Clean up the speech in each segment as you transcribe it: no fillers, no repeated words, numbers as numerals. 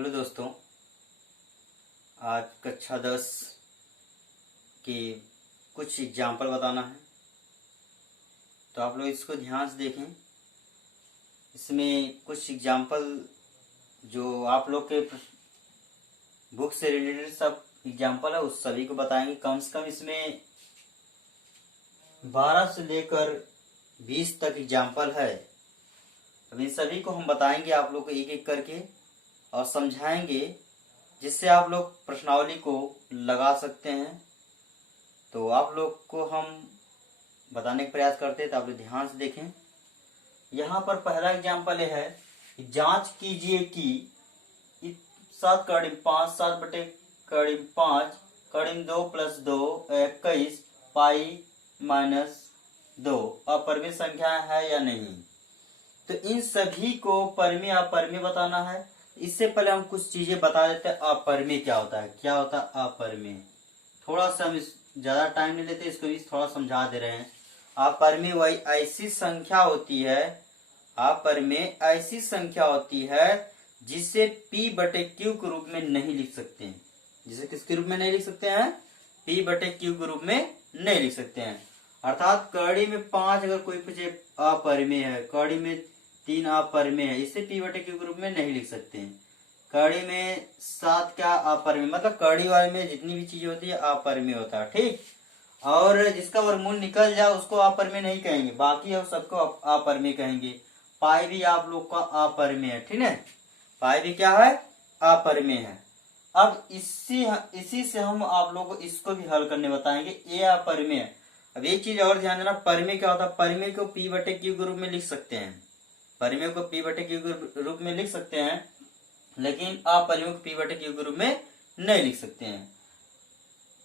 Hello दोस्तों, आज कक्षा 10 के कुछ एग्जाम्पल बताना है। तो आप लोग इसको ध्यान से देखें। इसमें कुछ एग्जाम्पल जो आप लोग के बुक से रिलेटेड सब एग्जाम्पल है उस सभी को बताएंगे। कम से कम इसमें 12 से लेकर 20 तक एग्जाम्पल है। अब इन सभी को हम बताएंगे आप लोग को एक एक करके और समझाएंगे, जिससे आप लोग प्रश्नावली को लगा सकते हैं। तो आप लोग को हम बताने का प्रयास करते हैं, तो आप लोग ध्यान से देखें। यहाँ पर पहला एग्जाम्पल है, जांच कीजिए कि 7 कड़िम 5 7 बटे कड़िम 5 कड़िम 2 प्लस 2 21 पाई माइनस 2 अपरिमेय संख्या है या नहीं। तो इन सभी को परिमेय अपरिमेय बताना है। इससे पहले हम कुछ चीजें बता देते हैं। अपरिमेय क्या होता है, क्या होता है अपरिमेय। थोड़ा सा हम ज्यादा टाइम नहीं लेते, इसको भी थोड़ा समझा दे रहे हैं। अपरिमेय वही ऐसी संख्या होती है, अपरिमेय ऐसी संख्या होती है जिसे p बटे क्यू के रूप में नहीं लिख सकते हैं। जिसे किसके रूप में नहीं लिख सकते हैं, p बटे क्यू के रूप में नहीं लिख सकते हैं। अर्थात कड़ी में 5 अगर कोई पूछे अपरिमेय है, कड़ी में 3 अपरिमेय है, इसे p बटे क्यू के रूप में नहीं लिख सकते हैं। कड़ी में 7 क्या अपरिमेय, मतलब कड़ी वाले में जितनी भी चीज होती है अपरिमेय होता है, ठीक। और जिसका वर्गमूल निकल जाए उसको अपरिमेय नहीं कहेंगे, बाकी है सबको अपरिमेय कहेंगे। पाई भी आप लोग का अपरिमेय है, ठीक है। पाई भी क्या है, अपरिमेय है। अब इसी से हम आप लोग को इसको भी हल करने बताएंगे। ये अपरिमेय है। अब एक चीज और ध्यान देना, परिमेय क्या होता है। परिमेय को p बटे क्यू के रूप में लिख सकते हैं, परिमेय को p बटे क्यू के रूप में लिख सकते हैं, लेकिन अपरिमेय को p बटे क्यू के रूप में नहीं लिख सकते हैं।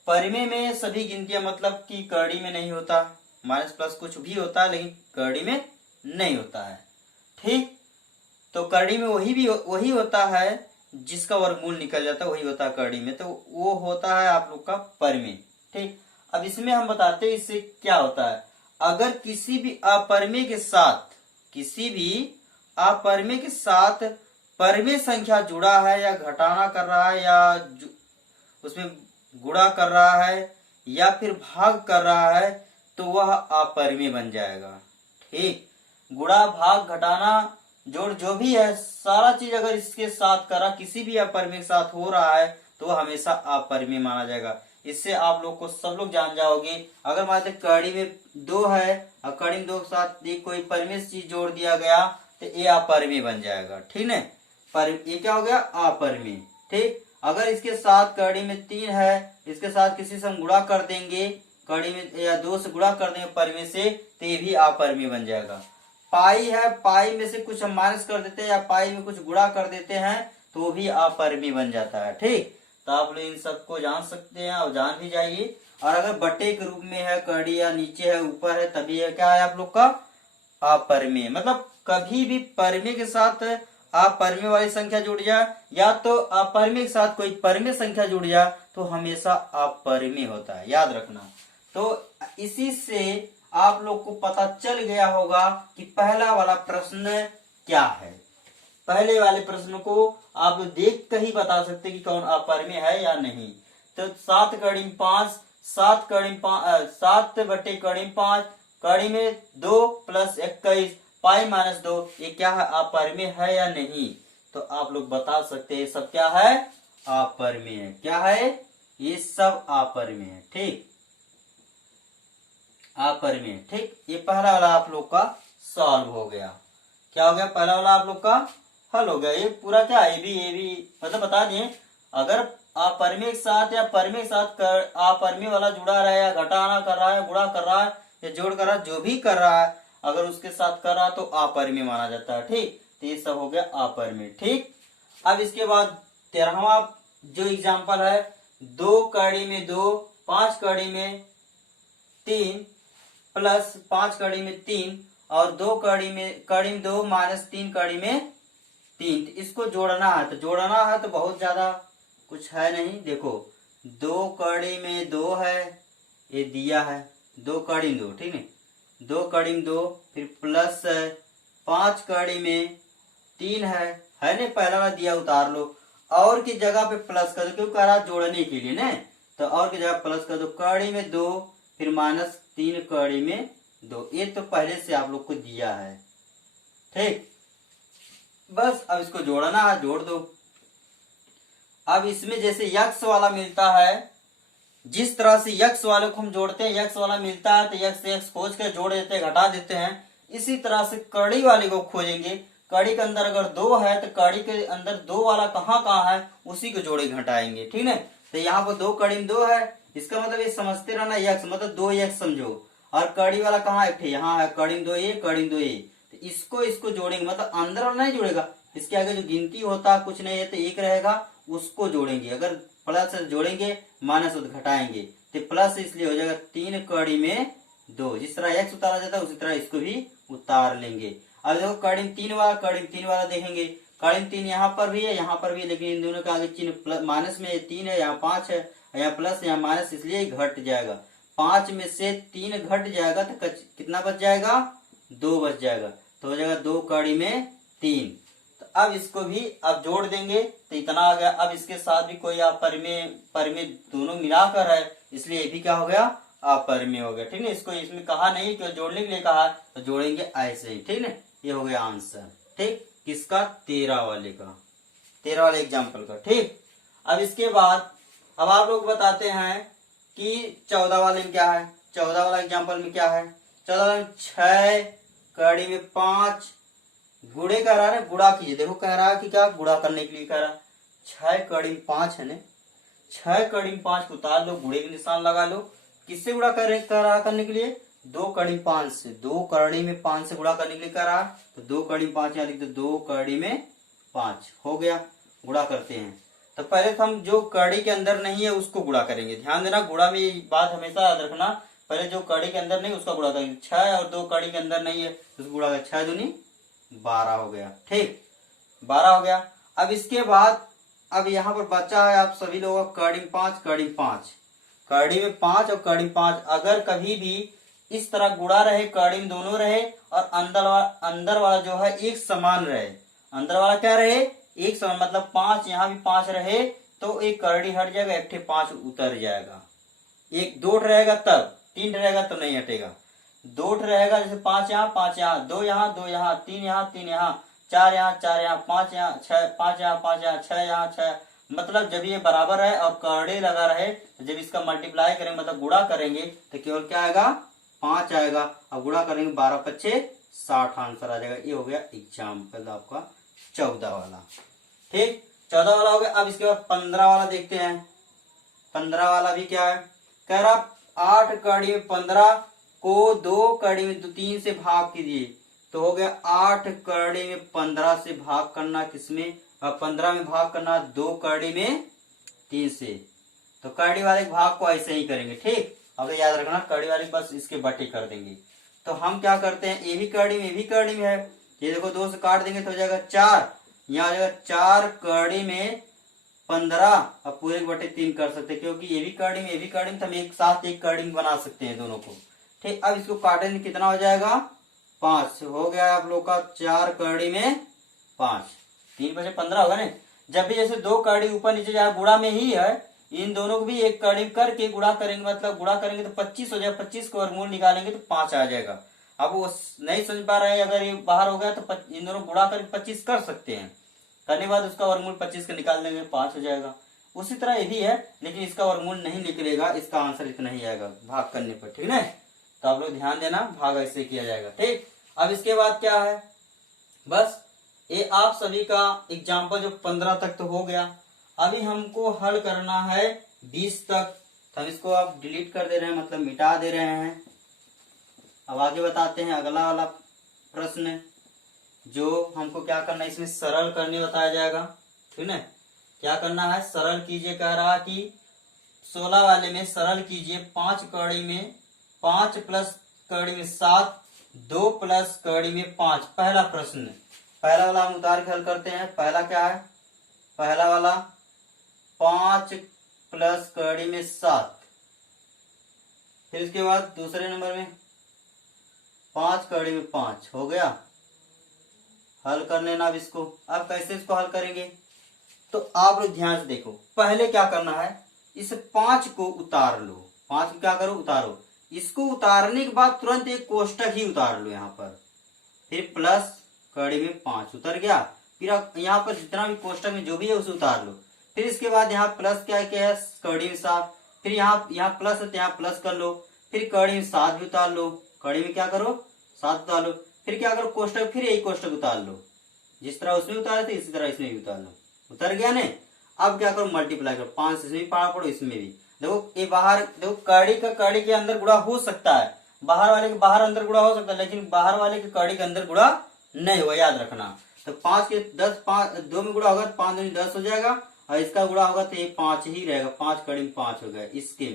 परिमेय में सभी गिनतियां, मतलब कि कड़ी में नहीं होता, माइनस प्लस कुछ भी होता है लेकिन कड़ी में नहीं होता है, ठीक। तो कड़ी में वही होता है जिसका वर्गमूल निकल जाता है, वही होता है कड़ी में। तो वो होता है आप लोग का परिमेय, ठीक। अब इसमें हम बताते हैं इससे क्या होता है। अगर किसी भी अपरिमेय के साथ परिमेय संख्या जुड़ा है, या घटाना कर रहा है, या उसमें गुणा कर रहा है, या फिर भाग कर रहा है, तो वह अपरिमेय बन जाएगा, ठीक। गुणा भाग घटाना जोड़ जो भी है, सारा चीज अगर इसके साथ करा, किसी भी अपरिमेय के साथ हो रहा है, तो वह हमेशा अपरिमेय माना जाएगा। इससे आप लोग को सब लोग जान जाओगे। अगर मान लीजिए कड़ी में 2 है और कड़ी में 2 के साथ एक कोई परिमेय चीज जोड़ दिया गया, तो ये अपरिमेय बन जाएगा, ठीक है। पर ये क्या हो गया, अपरिमेय, ठीक। अगर इसके साथ कड़ी में 3 है, इसके साथ किसी से हम गुणा कर देंगे, कड़ी में या 2 से गुणा कर देंगे परिमेय से, तो ये भी अपरिमेय बन जाएगा। पाई है, पाई में से कुछ हम माइनस कर देते हैं या पाई में कुछ गुणा कर देते हैं, तो वो भी अपरिमेय बन जाता है, ठीक। तो आप लोग इन सबको जान सकते हैं और जान भी जाइए। और अगर बटे के रूप में है कड़ी, या नीचे है ऊपर है, तभी है क्या है आप लोग का अपरिमेय। मतलब कभी भी परिमेय के साथ अपरिमेय वाली संख्या जुड़ जाए, या तो अपरिमेय के साथ कोई परिमेय संख्या जुड़ जाए, तो हमेशा अपरिमेय होता है, याद रखना। तो इसी से आप लोग को पता चल गया होगा कि पहला वाला प्रश्न क्या है। पहले वाले प्रश्न को आप देख कर ही बता सकते कि कौन अपरिमेय है या नहीं। तो 7 कड़िम 5 7 बटे कड़िम 5 कड़ी में 2 प्लस 21 पाई माइनस 2, ये क्या है, अपरिमेय है या नहीं। तो आप लोग बता सकते हैं सब क्या है, अपरिमेय है। क्या है, ये सब अपरिमेय है, ठीक, अपरिमेय, ठीक। ये पहला वाला आप लोग का सॉल्व हो गया। क्या हो गया, पहला वाला आप लोग का हल हो गया। ये पूरा क्या है, ये भी मतलब बता दिए। अगर अपरिमेय के साथ या परिमेय के साथ अपरिमेय वाला जुड़ा रहा है, या घटाना कर रहा है, गुणा कर रहा है, या जोड़ कर रहा है, जो भी कर रहा है, अगर उसके साथ कर रहा है तो अपरिमेय माना जाता है, ठीक। तो ये सब हो गया अपरिमेय, ठीक। अब इसके बाद 13वां जो एग्जाम्पल है, 2 कड़ी में 2 5 कड़ी में 3 प्लस 5 कड़ी में 3 और 2 कड़ी में 2 माइनस 3 कड़ी में 3। इसको जोड़ना है, तो जोड़ना है तो बहुत ज्यादा कुछ है नहीं। देखो 2 कड़ी में 2 है, ये दिया है 2 कड़ी में 2, ठीक है, 2 कड़ी में 2, फिर प्लस 5 कड़ी में 3 है नहीं, पहला वाला दिया उतार लो। और की जगह पे प्लस कर दो, क्यों कह रहा जोड़ने के लिए ना, तो और की जगह प्लस कर दो, कड़ी में 2 फिर -3 कड़ी में 2। ये तो पहले से आप लोग को दिया है, ठीक। बस अब इसको जोड़ना है, जोड़ दो। अब इसमें जैसे यक्स वाला मिलता है, जिस तरह से यक्स वाले को हम जोड़ते हैं, यक्स वाला मिलता है तो यक्स से यक्स खोज कर जोड़ देते हैं, घटा देते हैं। इसी तरह से कड़ी वाले को खोजेंगे। कड़ी के अंदर अगर 2 है तो कड़ी के अंदर 2 वाला कहाँ कहाँ है उसी को जोड़े घटाएंगे, ठीक है। तो यहाँ पर 2 कड़ी में 2 है, इसका मतलब ये समझते रहना, यक्स मतलब 2 यक्स समझो। और कड़ी वाला कहाँ है, यहाँ है, कड़ी में 2 ये, कड़ी में 2 ये। तो इसको जोड़ेंगे, मतलब अंदर वाला नहीं जुड़ेगा, इसके आगे जो गिनती होता है कुछ नहीं है तो 1 रहेगा, उसको जोड़ेंगे। अगर प्लस जोड़ेंगे माइनस घटाएंगे तो प्लस इसलिए हो जाएगा 3 कड़ी में 2। जिस तरह एक्स उतारा जाता है उसी तरह इसको भी उतार लेंगे। अब देखो कड़ी में 3 वाला, कड़ी में 3 वाला देखेंगे, कड़ी में 3 यहाँ पर भी है, यहाँ पर भी है, लेकिन इन दोनों का आगे चिन्ह माइनस में 3 है, यहाँ 5 है, यहाँ प्लस यहाँ माइनस, इसलिए घट जाएगा। 5 में से 3 घट जाएगा तो कितना बच जाएगा, 2 बच जाएगा, तो हो जाएगा 2 कड़ी में 3। तो अब इसको भी अब जोड़ देंगे तो इतना आ गया। अब इसके साथ भी कोई अपरिमेय दोनों मिलाकर है, इसलिए ये भी क्या हो गया, अपरिमेय हो गया, ठीक है। इसको इसमें कहा नहीं कि जोड़ने के लिए कहा, तो जोड़ेंगे ऐसे ही, ठीक है। ये हो गया आंसर, ठीक, किसका, 13 वाले का, 13 वाले एग्जाम्पल का, ठीक। अब इसके बाद अब आप लोग बताते हैं कि 14 वाले में क्या है। 14 वाला एग्जाम्पल में क्या है, 14 वाले में 6 कड़ी में 5 गुड़े कह रहा है, गुड़ा कीजिए। देखो कह रहा है कि क्या, गुड़ा करने के लिए कह रहा, 6 कड़ी में 5 है ना, 6 कड़ी में 5 को उतार लो, गुड़े के निशान लगा लो। किससे गुड़ा कर रहा करने के लिए, 2 कड़ी में 5 से, 2 कड़ी में 5 से गुड़ा करने के लिए कह रहा, तो 2 कड़ी में 5 यहाँ लिख दो, 2 कड़ी में 5 हो गया। गुड़ा करते हैं तो पहले तो हम जो कड़ी के अंदर नहीं है उसको गुड़ा करेंगे। ध्यान देना, गुड़ा में ये बात हमेशा याद रखना, पहले जो कड़ी के अंदर नहीं उसका गुड़ा करेंगे। 6 और 2 कड़ी के अंदर नहीं है उसको गुड़ा करेंगे, 6 दूनी 12 हो गया, ठीक, 12 हो गया। अब इसके बाद अब यहाँ पर बचा है आप सभी लोगों का कड़ी में 5, कड़ी में 5, कड़ी में 5 और कड़ी में 5। अगर कभी भी इस तरह गुड़ा रहे, कड़ी में दोनों रहे और अंदर वाला जो है एक समान रहे, अंदर वाला क्या रहे, एक समान, मतलब 5 यहाँ भी 5 रहे तो एक कड़ी हट जाएगा, एक ठे 5 उतर जाएगा। एक 2 रहेगा तब, 3 रहेगा तो नहीं हटेगा। 2 रहेगा, जैसे 5 यहाँ 5 यहाँ, 2 यहाँ 2 यहाँ, 3 यहाँ 3 यहाँ, 4 यहाँ 4 यहाँ, 5 यहाँ 6, 5 यहाँ 5 यहाँ, 6 यहाँ 6, मतलब जब ये बराबर है और कड़ी लगा रहे तो जब इसका मल्टीप्लाई करेंगे मतलब गुड़ा करेंगे तो केवल क्या आएगा, 5 आएगा। अब गुड़ा करेंगे 12 पच्चे 60 आंसर आ जाएगा। ये हो गया एग्जाम्पल आपका 14 वाला, ठीक, 14 वाला हो गया। अब इसके बाद 15 वाला देखते हैं। 15 वाला भी क्या है, कह रहा 8 कड़ी में 15 को 2 कड़ी में 3 से भाग कीजिए, तो हो गया 8 कड़ी में 15 से भाग करना किसमें, अब 15 में भाग करना 2 कड़ी में 3 से, तो कड़ी वाले भाग को ऐसे ही करेंगे, ठीक। अब याद रखना कड़ी वाले बस इसके बटे कर देंगे। तो हम क्या करते हैं, ये भी कड़ी में, ये भी कड़ी में है, ये देखो 2 से काट देंगे तो हो जाएगा 4, यहाँ हो जाएगा 4 कड़ी में 15, अब पूरे बटे 3 कर सकते हैं, क्योंकि ये भी कड़ी में ये भी कड़ी में, तो हम एक साथ एक कड़ी में बना सकते हैं दोनों को, ठीक। अब इसको काटेंगे कितना हो जाएगा, 5 हो गया आप लोग का, 4 कड़ी में 5, 3 बचे 15 होगा ना। जब भी जैसे 2 कड़ी ऊपर नीचे जाए गुड़ा में ही है, इन दोनों को भी एक कड़ी करके गुड़ा करेंगे, मतलब गुड़ा करेंगे तो 25 हो जाए, 25 को वर्गमूल निकालेंगे तो 5 आ जाएगा। अब वो नहीं समझ पा रहे हैं, अगर ये बाहर हो गया तो इन दोनों गुड़ा करके 25 कर सकते हैं, करने के बाद उसका वर्गमूल 25 का निकाल देंगे 5 हो जाएगा। उसी तरह ये भी है, लेकिन इसका वर्गमूल नहीं निकलेगा, इसका आंसर इतना ही आएगा भाग करने पर, ठीक है। तो आप लोग ध्यान देना, भाग ऐसे किया जाएगा, ठीक। अब इसके बाद क्या है, बस ये आप सभी का एग्जाम्पल जो 15 तक तो हो गया। अभी हमको हल करना है 20 तक, तो हम इसको आप डिलीट कर दे रहे हैं, मतलब मिटा दे रहे हैं। अब आगे बताते हैं अगला वाला प्रश्न, जो हमको क्या करना है, इसमें सरल करने बताया जाएगा, ठीक है। क्या करना है, सरल कीजिए, कह रहा कि 16 वाले में सरल कीजिए, 5 कड़ी में 5 प्लस कड़ी में 7, 2 प्लस कड़ी में 5। पहला प्रश्न, पहला वाला हम उतार के हल करते हैं। पहला क्या है, पहला वाला 5 प्लस कड़ी में 7, फिर उसके बाद दूसरे नंबर में 5 कड़ी में 5 हो गया। हल कर लेना अब इसको। अब कैसे इसको हल करेंगे, तो आप लोग ध्यान से देखो, पहले क्या करना है, इस 5 को उतार लो। 5 को क्या करो, उतारो। इसको उतारने के बाद तुरंत एक कोष्टक ही उतार लो यहाँ पर, फिर प्लस कड़ी में 5 उतर गया। फिर आप यहाँ पर जितना भी कोष्टक में जो भी है उसे उतार लो। फिर इसके बाद यहाँ प्लस क्या है, कड़ी में 7। फिर यहाँ प्लस है तो यहाँ प्लस कर लो। फिर कड़ी में 7 भी उतार लो, कड़ी में क्या करो 7 उतार लो। फिर क्या करो, कोष्टक, फिर यही कोष्टक उतार लो, जिस तरह उसमें उतारे थे इसी तरह इसमें भी उतार लो। उतर गया ने। अब क्या करो, मल्टीप्लाई करो, 5 इसमें भी पाड़ा पड़ो, इसमें भी। देखो ये बाहर, देखो कड़ी के अंदर गुणा हो सकता है, बाहर वाले के बाहर अंदर गुणा हो सकता है, लेकिन बाहर वाले के कड़ी के अंदर गुणा नहीं होगा, याद रखना। तो 5 के 10, 5 2 में गुणा होगा तो 5 दूनी 10 हो जाएगा, और इसका गुणा होगा तो ये 5 ही रहेगा, 5 कड़ी में 5 हो गया इसके।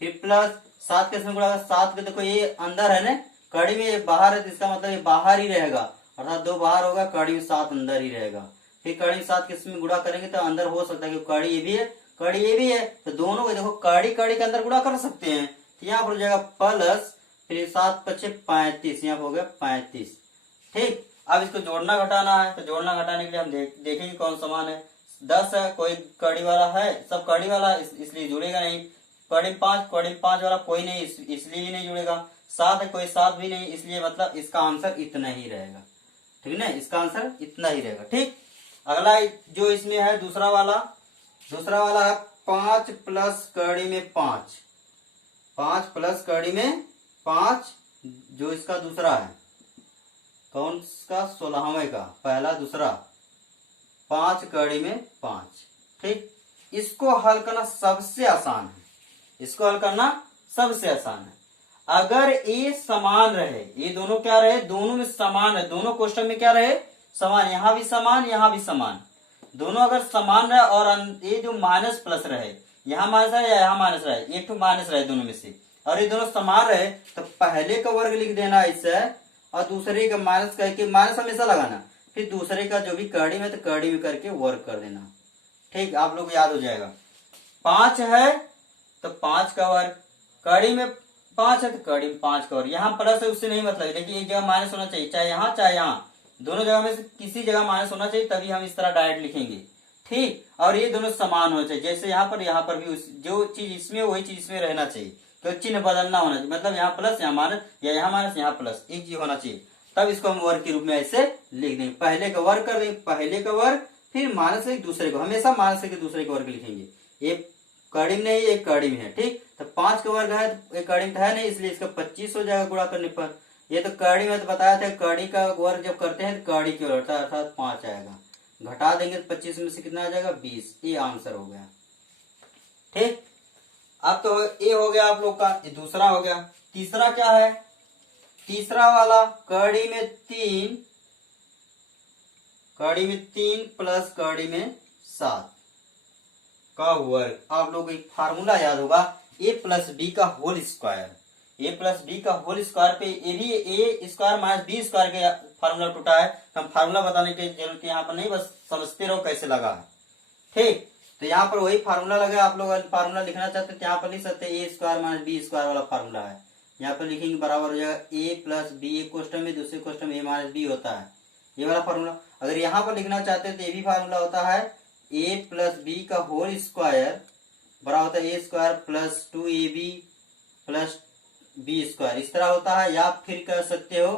फिर प्लस 7 के इसमें गुणा होगा, 7 के देखो ये अंदर है ना, कड़ी में ये बाहर है तो इसका मतलब ये बाहर ही रहेगा, अर्थात 2 बाहर होगा, कड़ी में 7 अंदर ही रहेगा। फिर कड़ी में 7 के इसमें गुणा करेंगे तो अंदर हो सकता है कि कड़ी ये भी है, कड़ी ये भी है, तो दोनों को देखो कड़ी के अंदर गुणा कर सकते हैं। तो यहाँ पर हो जाएगा प्लस, फिर 7 पचे 35, यहाँ हो गया 35। ठीक, अब इसको जोड़ना घटाना है, तो जोड़ना घटाने के लिए हम देखेंगे कौन समान है। 10 है, कोई कड़ी वाला है, सब कड़ी वाला इसलिए जुड़ेगा नहीं। कड़ी 5 वाला कोई नहीं, इसलिए भी नहीं जुड़ेगा। 7 है, कोई 7 भी नहीं, इसलिए मतलब इसका आंसर इतना ही रहेगा। ठीक है, इसका आंसर इतना ही रहेगा। ठीक, अगला जो इसमें है दूसरा वाला है 5 प्लस कड़ी में 5, 5 प्लस कड़ी में 5, जो इसका दूसरा है, कौन सा, 16वें का, पहला दूसरा, 5 कड़ी में 5। ठीक, इसको हल करना सबसे आसान है, इसको हल करना सबसे आसान है। अगर ये समान रहे, ये दोनों क्या रहे, दोनों में समान है, दोनों क्वेश्चन में क्या रहे, समान, यहां भी समान, यहां भी समान, दोनों अगर समान रहे, और ये जो माइनस प्लस रहे, यहाँ माइनस रहे या यहाँ माइनस रहे, एक तो माइनस रहे दोनों में से, और ये दोनों समान रहे, तो पहले का वर्ग लिख देना इससे, और दूसरे का माइनस करके, माइनस हमेशा लगाना, फिर दूसरे का जो भी कड़ी में तो कड़ी में करके वर्ग कर देना। ठीक, आप लोग याद हो जाएगा। 5 है तो 5 का वर्ग, कड़ी में 5 है तो कड़ी में 5 का वर्ग। यहाँ प्लस है उससे नहीं मतलब, लेकिन एक जगह माइनस होना चाहिए, चाहे यहाँ चाहे यहाँ, दोनों जगह में से किसी जगह माइनस होना चाहिए, तभी हम इस तरह डायरेक्ट लिखेंगे। ठीक, और ये दोनों समान होना चाहिए, जैसे यहाँ पर भी जो चीज इसमें वही चीज इसमें रहना चाहिए, तो चिन्ह बदलना होना चाहिए, मतलब यहाँ प्लस यहाँ माइनस, या यहाँ माइनस यहाँ प्लस, एक चीज होना चाहिए, तब इसको हम वर्ग के रूप में ऐसे लिख देंगे। पहले का वर्ग कर देंगे, पहले का वर्ग, फिर माइनस से दूसरे को, हमेशा माइनस से दूसरे के वर्ग लिखेंगे। एक कड़ी में नहीं, एक कड़ी में है। ठीक, तो 5 का वर्ग है तो एक कड़ी में है नहीं, इसलिए इसका 25 हो जाएगा गुणा करने पर। ये तो कड़ी में तो बताया था, कड़ी का वर्ग जब करते हैं तो कड़ी की ओर अर्थात 5 आएगा, घटा देंगे तो 25 में से कितना आ जाएगा, 20। ये आंसर हो गया। ठीक, अब तो ये हो गया आप लोग का, ये दूसरा हो गया। तीसरा क्या है, तीसरा वाला कड़ी में 3 प्लस कड़ी में 7 का वर्ग। आप लोग एक फार्मूला याद होगा, a प्लस बी का whole square, a plus B का होल स्क्वायर पे ए भी A square minus B square के फार्मूला टूटा है, तो हम फार्मूला बताने की जरूरत यहाँ पर नहीं, बस समझते रहो कैसे लगा है। ठीक, तो यहाँ पर वही फार्मूला लगा, आप लोग फार्मूला लिखना चाहते हैं यहाँ पर लिख सकते हैं, ए स्क्वायर माइनस बी स्क्वायर वाला फार्मूला है, यहाँ पर लिखेंगे बराबर हो जाएगा a प्लस बी, एक क्वेश्चन में, दूसरे क्वेश्चन में a माइनस बी होता है, ये वाला फार्मूला। अगर यहाँ पर लिखना चाहते हैं तो ये भी फार्मूला होता है, a प्लस बी का होल स्क्वायर बराबर होता है a square plus 2ab plus B square, इस तरह होता है। या फिर कर सकते हो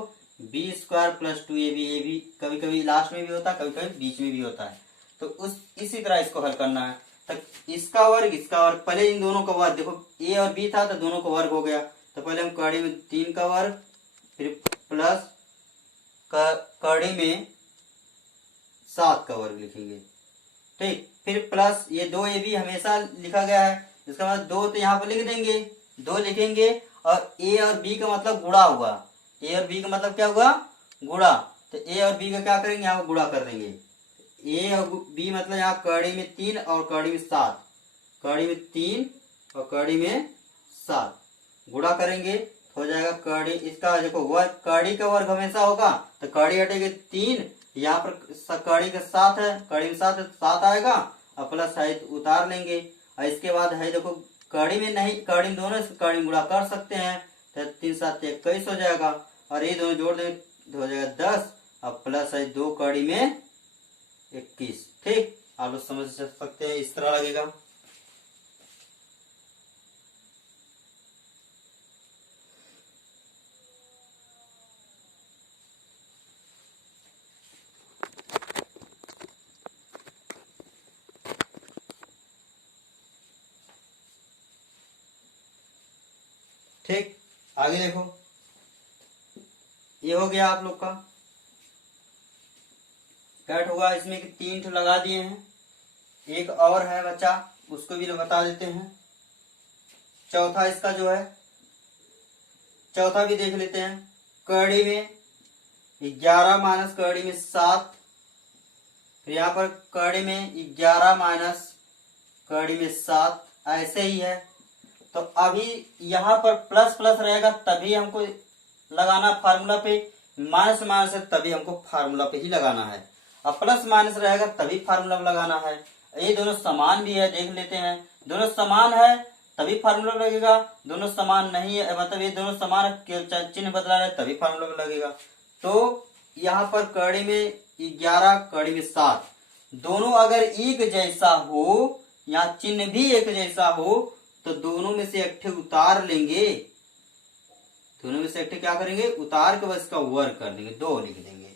b स्क्वायर प्लस 2ab, ये भी कभी कभी लास्ट में भी होता है, कभी कभी बीच में भी होता है। तो इसी तरह इसको हल करना है। तो इसका वर्ग, इसका वर्ग, पहले इन दोनों का वर्ग, देखो a और b था तो दोनों का वर्ग हो गया, तो पहले हम कड़ी में 3 का वर्ग, फिर प्लस कड़ी में 7 का वर्ग लिखेंगे। ठीक, फिर प्लस ये 2ab हमेशा लिखा गया है, इसका मतलब 2 तो यहाँ पर लिख देंगे, 2 लिखेंगे, और a और b का मतलब गुणा हुआ, a और b का मतलब क्या हुआ, गुणा, तो a और b का क्या करेंगे, यहाँ पर गुणा कर देंगे। a और b मतलब यहाँ कड़ी में 3 और कड़ी में 7, कड़ी में 3 और कड़ी में 7 गुणा करेंगे तो हो जाएगा कड़ी, इसका देखो वर्ग, कड़ी का वर्ग हमेशा होगा, तो कड़ी हटेगी 3, यहाँ पर कड़ी का 7 है, कड़ी में 7 है तो 7 आएगा, और प्लस है उतार लेंगे। और इसके बाद है देखो कड़ी में नहीं, कड़ी में दोनों कड़ी गुणा कर सकते हैं, तो 3 7 21 हो जाएगा, और ये दोनों जोड़ देंगे तो हो जाएगा 10, और प्लस है 2 कड़ी में 21। ठीक, आप लोग समझ सकते हैं, इस तरह लगेगा। ठीक, आगे देखो, ये हो गया आप लोग का कैट होगा। इसमें कि 3 ठो लगा दिए हैं, एक और है बच्चा, उसको भी बता देते हैं। चौथा इसका जो है, चौथा भी देख लेते हैं। कड़ी में 11 माइनस कड़ी में 7, फिर यहाँ पर कड़ी में 11 माइनस कड़ी में 7, ऐसे ही है। तो अभी यहाँ पर प्लस प्लस रहेगा तभी हमको लगाना फार्मूला पे, माइनस माइनस है तभी हमको फार्मूला पे ही लगाना है। अब प्लस माइनस रहेगा तभी फार्मूला लगाना है। ये दोनों समान भी है, देख लेते हैं। दोनों समान है तभी फार्मूला लगेगा, दोनों समान नहीं है, मतलब ये दोनों समान चिन्ह बदला है तभी फार्मूला लगेगा। तो यहाँ पर कड़ी में 11 कड़ी में 7, दोनों अगर एक जैसा हो या चिन्ह भी एक जैसा हो तो दोनों में से एक ठे उतार लेंगे। दोनों में से एक ठे क्या करेंगे, उतार के बस इसका वर्ग कर देंगे, 2 लिख देंगे।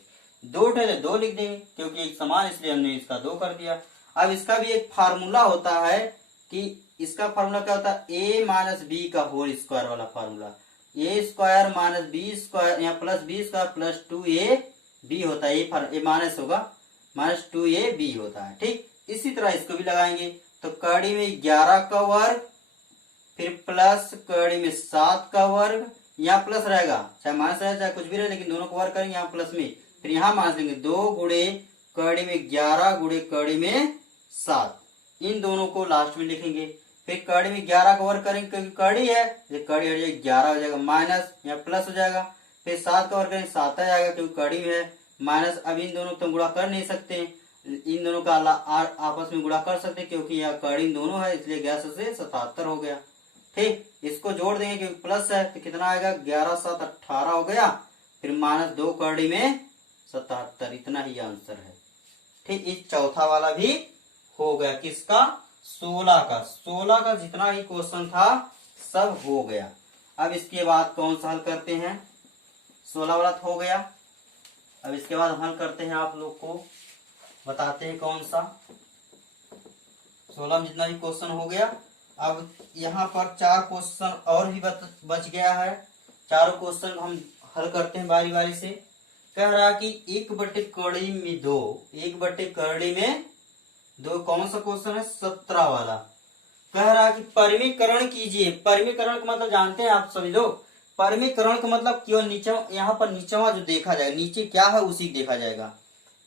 2 ठे 2 लिख देंगे क्योंकि एक समान, इसलिए हमने इसका 2 कर दिया। अब इसका भी एक फार्मूला होता है कि इसका फार्मूला क्या होता है, a माइनस बी का होल स्क्वायर वाला formula. a square minus B square या plus B square plus 2ab होता है। ये माइनस होगा, माइनस 2ab होता है। ठीक, इसी तरह इसको भी लगाएंगे। तो कड़ी में 11 का वर्ग, फिर प्लस कड़ी में 7 का वर्ग, यहाँ प्लस रहेगा, चाहे माइनस रहे चाहे कुछ भी रहे, लेकिन दोनों को वर्ग करेंगे यहाँ प्लस में, फिर यहाँ माइनस देंगे। 2 गुणे कड़ी में 11 गुणे कड़ी में 7, इन दोनों को लास्ट में लिखेंगे। फिर कड़ी में 11 का वर्ग करेंगे क्योंकि कड़ी है, ये कड़ी हट जाएगी, 11 हो जाएगा, माइनस या प्लस हो जाएगा। फिर 7 का वर्ग करेंगे, 7 आ जाएगा क्योंकि कड़ी में है, माइनस। अब इन दोनों को गुणा कर नहीं सकते, इन दोनों का आपस में गुणा कर सकते क्योंकि यह कड़ी दोनों है, इसलिए 11 से 77 हो गया। ठीक, इसको जोड़ देंगे क्योंकि प्लस है तो कितना आएगा, 11 7 18 हो गया, फिर माइनस 2 कड़ी में 77, इतना ही आंसर है। ठीक, इस चौथा वाला भी हो गया, किसका, 16 का। 16 का जितना ही क्वेश्चन था सब हो गया। अब इसके बाद कौन सा हल करते हैं, 16 वाला हो गया। अब इसके बाद हल करते हैं, आप लोग को बताते हैं कौन सा। 16 में जितना भी क्वेश्चन हो गया। अब यहाँ पर 4 क्वेश्चन और भी बच गया है। चारों क्वेश्चन हम हल करते हैं बारी बारी से। कह रहा कि 1/कड़ी में 2, 1/कड़ी में 2, कौन सा क्वेश्चन है, 17 वाला। कह रहा कि परिमीकरण कीजिए। परिमीकरण का मतलब जानते हैं आप सभी लोग, परिमीकरण का मतलब केवल नीचे, यहाँ पर नीचवा जो देखा जाएगा, नीचे क्या है उसी देखा जाएगा,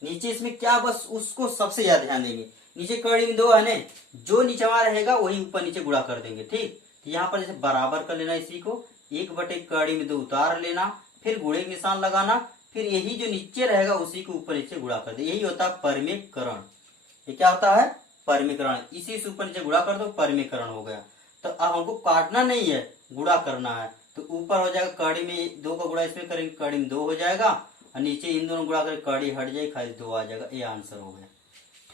नीचे इसमें क्या, बस उसको सबसे ज्यादा ध्यान देंगे। नीचे कड़ी में 2 है ने, जो नीचवा रहेगा वही ऊपर नीचे गुणा कर देंगे। ठीक, यहाँ पर जैसे बराबर कर लेना इसी को, 1/कड़ी में 2 उतार लेना, फिर गुणे के निशान लगाना, फिर यही जो नीचे रहेगा उसी को ऊपर नीचे गुणा कर दे, यही होता है परिमीकरण। ये क्या होता है, परिमीकरण। इसी से ऊपर नीचे गुणा कर दो, परिमीकरण हो गया। तो अब हमको काटना नहीं है, गुणा करना है। तो ऊपर हो जाएगा कड़ी में 2 का गुणा इसमें करेंगे, कड़ी में 2 हो जाएगा, और नीचे इन दोनों गुणा करके कड़ी हट जाएगी, खाली 2 आ जाएगा। ये आंसर हो गया।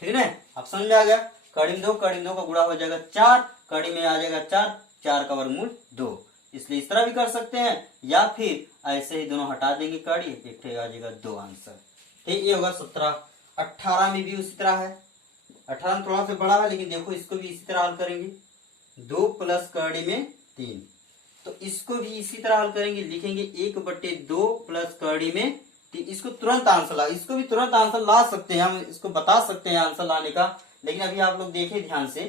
ठीक है, अब समझ में आ गया। कड़ी में 2 का गुणा हो जाएगा 4, कड़ी में आ जाएगा 4, 4 का वर्गमूल 2। इसलिए इस तरह भी कर सकते हैं, या फिर ऐसे ही दोनों हटा देंगे कड़ी, एक आ जाएगा 2 आंसर। ठीक, ये होगा 17। 18 में भी उसी तरह है। 18 में थोड़ा सा बड़ा है, लेकिन देखो इसको भी इसी तरह हल करेंगे। 2 प्लस कड़ी में 3, तो इसको भी इसी तरह हल करेंगे, लिखेंगे 1/2 प्लस कड़ी में 3। इसको तुरंत आंसर ला, इसको भी तुरंत आंसर ला सकते हैं, हम इसको बता सकते हैं आंसर लाने का। लेकिन अभी आप लोग देखें ध्यान से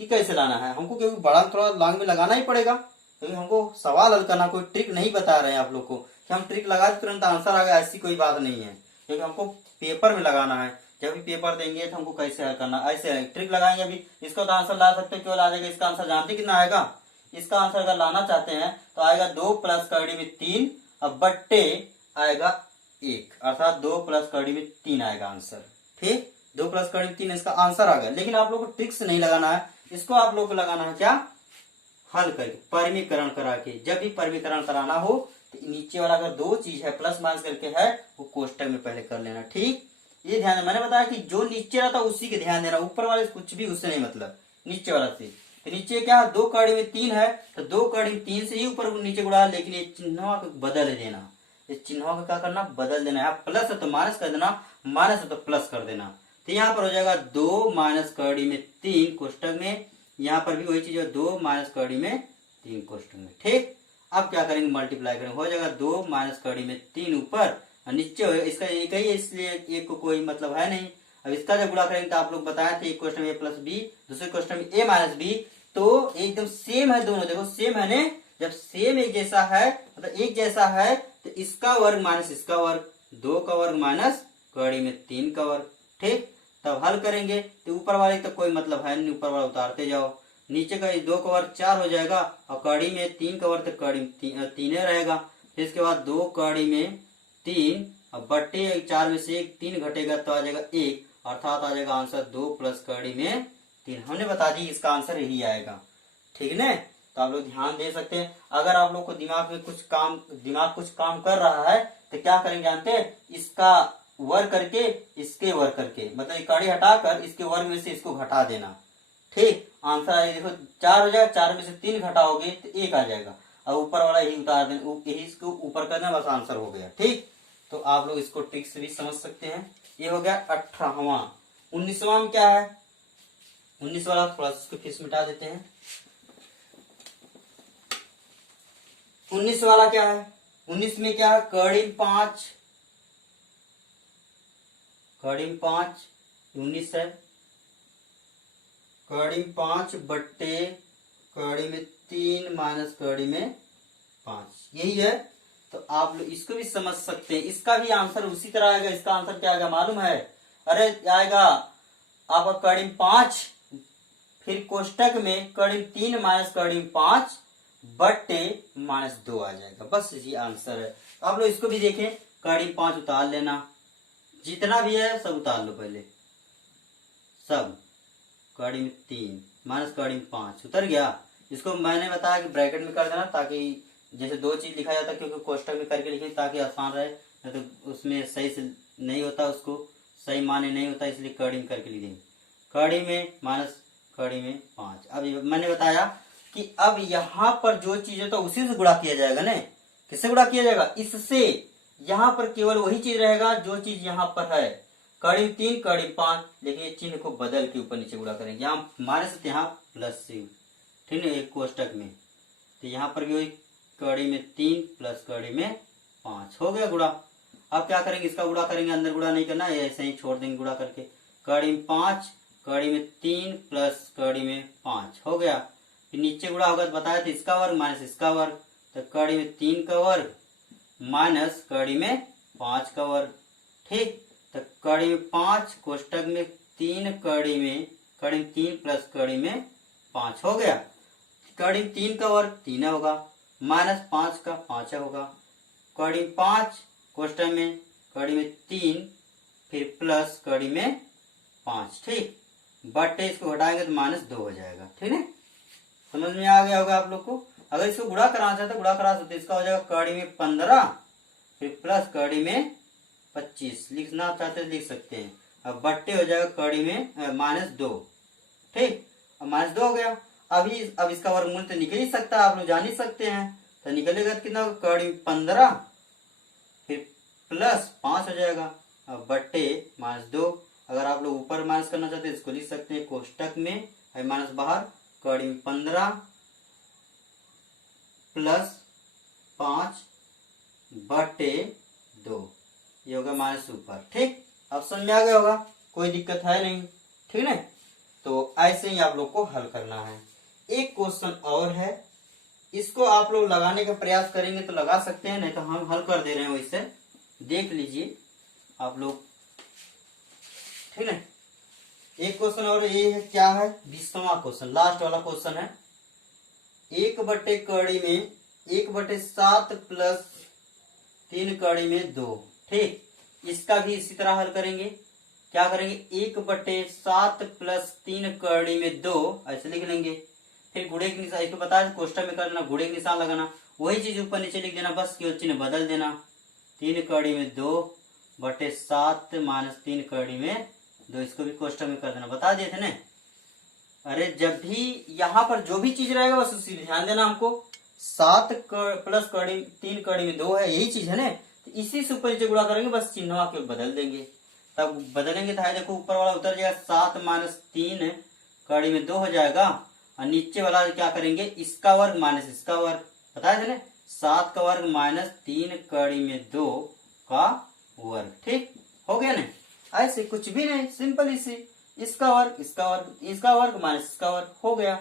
कि कैसे लाना है हमको, क्योंकि बड़ा थोड़ा लांग में लगाना ही पड़ेगा, क्योंकि हमको सवाल हल करना, कोई ट्रिक नहीं बता रहे हैं आप लोग को कि हम ट्रिक लगा तुरंत आंसर आ गया, ऐसी कोई बात नहीं है। क्योंकि हमको पेपर में लगाना है, जब भी पेपर देंगे तो हमको कैसे हल करना, ऐसे ट्रिक लगाएंगे। अभी इसको तो आंसर ला सकते हो, केवल आ जाएगा। इसका आंसर जानते कितना आएगा, इसका आंसर अगर लाना चाहते हैं तो आएगा 2 प्लस कड़ी में 3, अब बट्टे आएगा 1, अर्थात 2 प्लस कड़ी में 3 आएगा आंसर। ठीक, 2 प्लस कड़ी में 3 इसका आंसर आ गया। लेकिन आप लोग को ट्रिक से नहीं लगाना है, इसको आप लोग को लगाना है क्या, हल करके, परिमीकरण करा के। जब भी परिमीकरण कराना हो तो नीचे वाला अगर 2 चीज है प्लस माइनस करके है, वो कोष्टक में पहले कर लेना। ठीक, ये ध्यान, मैंने बताया कि जो नीचे रहता उसी के ध्यान देना, ऊपर वाले से कुछ भी उससे नहीं मतलब, नीचे वाला से। तो नीचे क्या है, 2 कड़ी में 3 है, तो 2 कड़ी में 3 से ही ऊपर नीचे गुड़ा, लेकिन ये चिन्हों को बदल देना, ये चिन्हों का क्या करना, बदल देना। यहाँ प्लस है तो माइनस कर देना, माइनस है तो प्लस कर देना। तो यहाँ पर हो जाएगा 2 माइनस कड़ी में 3 कोष्टक में, यहाँ पर भी वही चीज है, 2 माइनस कड़ी में 3 कोष्टक में। ठीक, अब क्या करेंगे, मल्टीप्लाई करेंगे, हो जाएगा 2 माइनस कड़ी में 3 ऊपर और नीचे हो, इसका एक ही है इसलिए एक को कोई मतलब है नहीं। अब इसका जब गुणा करेंगे तो आप लोग बताए थे एक क्वेश्चन में ए प्लस बी, दूसरे क्वेश्चन में ए माइनस बी, तो एकदम सेम है दोनों, देखो सेम है ने, जब सेम एक जैसा है मतलब एक जैसा है तो इसका वर्ग माइनस इसका वर्ग, 2 का वर्ग माइनस कड़ी में 3 का वर्ग। ठीक, तब हल करेंगे तो ऊपर वाले तो कोई मतलब है नहीं, ऊपर वाला उतारते जाओ, नीचे का 2 का वर्ग 4 हो जाएगा और कड़ी में 3 का वर्ग तो कड़ी में 3 रहेगा। फिर इसके बाद 2 कड़ी में 3 और बट्टे 4 में से 1 3 घटेगा तो आ जाएगा 1, अर्थात आ जाएगा आंसर 2 प्लस कड़ी में 3। हमने बता दी इसका आंसर यही आएगा। ठीक है, तो आप लोग ध्यान दे सकते हैं। अगर आप लोग को दिमाग कुछ काम कर रहा है तो क्या करेंगे जानते हैं, इसका वर्ग करके इसके वर्ग करके, मतलब कड़ी हटाकर इसके वर्ग में से इसको घटा देना। ठीक, आंसर आएगा, देखो 4 हो जाएगा, 4 में से 3 घटाओगे तो 1 आ जाएगा और ऊपर वाला यही उतार देना, यही इसको ऊपर करना, बस आंसर हो गया। ठीक, तो आप लोग इसको ट्रिक से भी समझ सकते हैं। ये हो गया 18वां। 19वां में क्या है, 19 वाला थोड़ा इसको फिर से मिटा देते हैं। 19 वाला क्या है, 19 में क्या है, कड़ी 5 19 है, कड़ी 5 बट्टे कड़ी में 3 माइनस कड़ी में 5, यही है। तो आप लोग इसको भी समझ सकते हैं, इसका भी आंसर उसी तरह आएगा। इसका आंसर क्या आएगा मालूम है, अरे आएगा आपका कड़ी 5 फिर कोष्टक में कड़ी 3 माइनस कड़ी 5 बट्टे माइनस 2 आ जाएगा, बस ये आंसर है। आप लोग इसको भी देखें, कड़ी 5 उतार लेना, जितना भी है सब उतार लो पहले, सब कड़ी में 3 माइनस कड़ी में 5 उतर गया। इसको मैंने बताया कि ब्रैकेट में कर देना, ताकि जैसे 2 चीज लिखा जाता है, क्योंकि कोष्टक में करके लिखे ताकि आसान रहे, नहीं तो उसमें सही से नहीं होता, उसको सही माने नहीं होता, इसलिए कड़ी में करके लिख देंगे, कड़ी में माइनस कड़ी में 5। अब मैंने बताया कि अब यहाँ पर जो चीज है तो उसी से गुणा किया जाएगा ना, किससे गुणा किया जाएगा, इससे। यहाँ पर केवल वही चीज रहेगा जो चीज यहाँ पर है, कड़ी 3 कड़ी 5, लेकिन ये चिन्ह को बदल के ऊपर नीचे गुणा करेंगे, यहाँ माइनस यहाँ प्लस से। ठीक है, एक कोष्टक में तो यहाँ पर भी वही कड़ी में 3 प्लस कड़ी में 5 हो गया गुणा। अब क्या करेंगे, इसका गुणा करेंगे, अंदर गुणा नहीं करना है, ऐसे ही छोड़ देंगे गुणा करके, कड़ी में 5 कड़ी में 3 प्लस कड़ी में 5 हो गया। फिर नीचे गुणा होगा तो बताया था इसका वर्ग माइनस इसका वर्ग, तो कड़ी में 3 का वर्ग माइनस कड़ी में 5 का वर्ग। ठीक, तो कड़ी में 5 कोष्टक में 3 कड़ी में 3 प्लस कड़ी में 5 हो गया। कड़ी में 3 का वर्ग 3 होगा, माइनस 5 का 5 होगा, कड़ी में 5 कोष्टक में कड़ी में 3 फिर प्लस कड़ी में 5। ठीक, बट्टे इसको घटाएंगे तो माइनस 2 हो जाएगा। ठीक है, समझ में आ गया होगा आप लोग को। अगर इसको गुणा कराना चाहते गुणा करा सकते, इसका हो जाएगा कड़ी में 15 फिर प्लस कड़ी में 25, लिखना चाहते लिख सकते हैं। अब बट्टे हो जाएगा कड़ी में माइनस 2। ठीक, अब माइनस 2 हो गया। अब इसका वर्गमूल तो निकल ही सकता है, आप लोग जान ही सकते हैं, तो निकलेगा कितना, कड़ी में 15 फिर प्लस 5 हो जाएगा, अब बट्टे माइनस 2। अगर आप लोग ऊपर माइनस करना चाहते हैं इसको लिख सकते हैं कोष्टक में माइनस बाहर, कड़ी में 15 प्लस 5 बटे 2, ये होगा माइनस ऊपर। ठीक, अब समझ में आ गया होगा, कोई दिक्कत है नहीं। ठीक है, तो ऐसे ही आप लोग को हल करना है। एक क्वेश्चन और है, इसको आप लोग लगाने का प्रयास करेंगे तो लगा सकते हैं, नहीं तो हम हल कर दे रहे हैं वैसे, देख लीजिए आप लोग। ठीक है, एक क्वेश्चन और ये है, क्या है, 20वां क्वेश्चन, लास्ट वाला क्वेश्चन है। 1 बटे कड़ी में 1/7 प्लस 3 कड़ी में 2। ठीक, इसका भी इसी तरह हल करेंगे। क्या करेंगे, 1/7 प्लस 3 कड़ी में 2 ऐसे लिख लेंगे। फिर गुणे के निशान, इसको बता कोष्टक में कर देना, गुणे के निशान लगाना, वही चीज ऊपर नीचे लिख देना, बस केवल चिन्ह बदल देना। 3 कड़ी में 2 बटे 7 माइनस 3 कड़ी में 2। इसको भी कोष्टक में कर देना, बता दिए थे ना। अरे जब भी यहाँ पर जो भी चीज रहेगा बस उसी ध्यान देना हमको। 7 प्लस कड़ी 3 कड़ी में 2 है, यही चीज है ना, तो इसी से ऊपर नीचे गुणा करेंगे, बस चिन्ह के बदल देंगे। तब बदलेंगे तो देखो ऊपर वाला उतर जाएगा, 7 माइनस 3 कड़ी में 2 हो जाएगा, और नीचे वाला क्या करेंगे, इसका वर्ग माइनस इसका वर्ग, बताया थे ना, 7 का वर्ग माइनस 3 कड़ी में 2 का वर्ग। ठीक हो गया ना, ऐसे कुछ भी नहीं, सिंपल इसी, इसका वर्ग इसका वर्ग इसका वर्ग माइनस इसका वर्ग हो गया।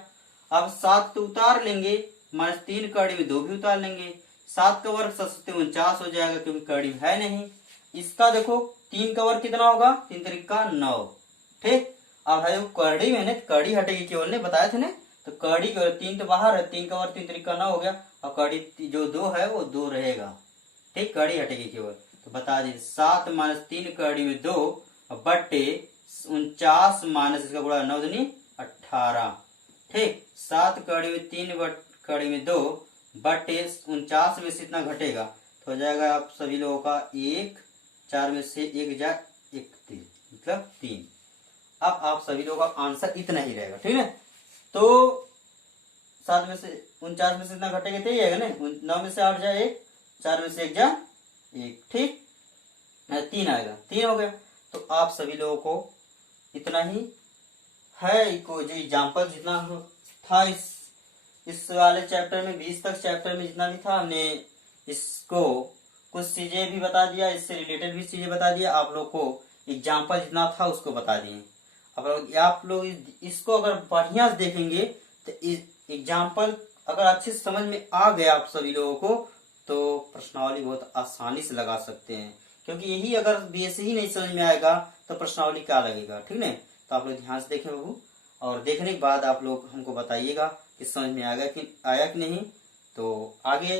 अब 7 तो उतार लेंगे, माइनस 3 कड़ी में 2 भी उतार लेंगे, 7 का वर्ग 49 हो जाएगा क्योंकि कड़ी में है नहीं। इसका देखो 3 का वर्ग कितना होगा, 3 त्रिका 9। ठीक, अब है कड़ी में, कड़ी हटेगी केवल, ने बताया थे ना, तो कड़ी केवल 3 तो बाहर है, 3 का वर्ग 3 त्रिका 9 हो गया, और कड़ी जो 2 है वो 2 रहेगा। ठीक, कड़ी हटेगी केवल, तो बता दीजिए 7 माइनस 3 कड़ी में 2 बट्टे 49 माइनस इसका गुणा 9 दूनी 18। ठीक, 7 कड़ी में 3 कड़ी में 2 बट्टे 49 में से इतना घटेगा तो हो जाएगा आप सभी लोगों का 1, 4 में से 1 जा 1 3 मतलब 3। अब आप सभी लोगों का आंसर इतना ही रहेगा। ठीक है, तो 7 में से 49 में से इतना घटेगा तो ये आएगा ना, 9 में से 8 जा 1, 4 में से 1 जा 1। ठीक, 3 आएगा, 3 हो गया। तो आप सभी लोगों को इतना ही है, को जो एग्जाम्पल जितना था इस वाले चैप्टर में, 20 तक चैप्टर में जितना भी था, हमने इसको कुछ चीजें भी बता दिया, इससे रिलेटेड भी चीजें बता दिया, आप लोग को एग्जाम्पल जितना था उसको बता दिए। अब आप लोग इसको अगर बढ़िया से देखेंगे तो एग्जाम्पल अगर अच्छे से समझ में आ गया आप सभी लोगों को, तो प्रश्नावली बहुत आसानी से लगा सकते हैं, क्योंकि यही अगर बेस ही नहीं समझ में आएगा तो प्रश्नावली क्या लगेगा। ठीक है, तो आप लोग ध्यान से देखें बाबू, और देखने के बाद आप लोग हमको बताइएगा कि समझ में आया कि नहीं। तो आगे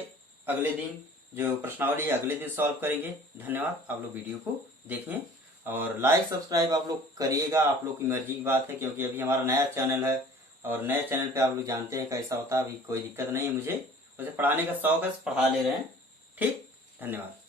अगले दिन जो प्रश्नावली है अगले दिन सॉल्व करेंगे। धन्यवाद, आप लोग वीडियो को देखें और लाइक सब्सक्राइब आप लोग करिएगा, आप लोग की मर्जी की बात है, क्योंकि अभी हमारा नया चैनल है और नए चैनल पे आप लोग जानते हैं कैसा होता है। अभी कोई दिक्कत नहीं है, मुझे वैसे पढ़ाने का शौक है, पढ़ा ले रहे हैं। ठीक, धन्यवाद।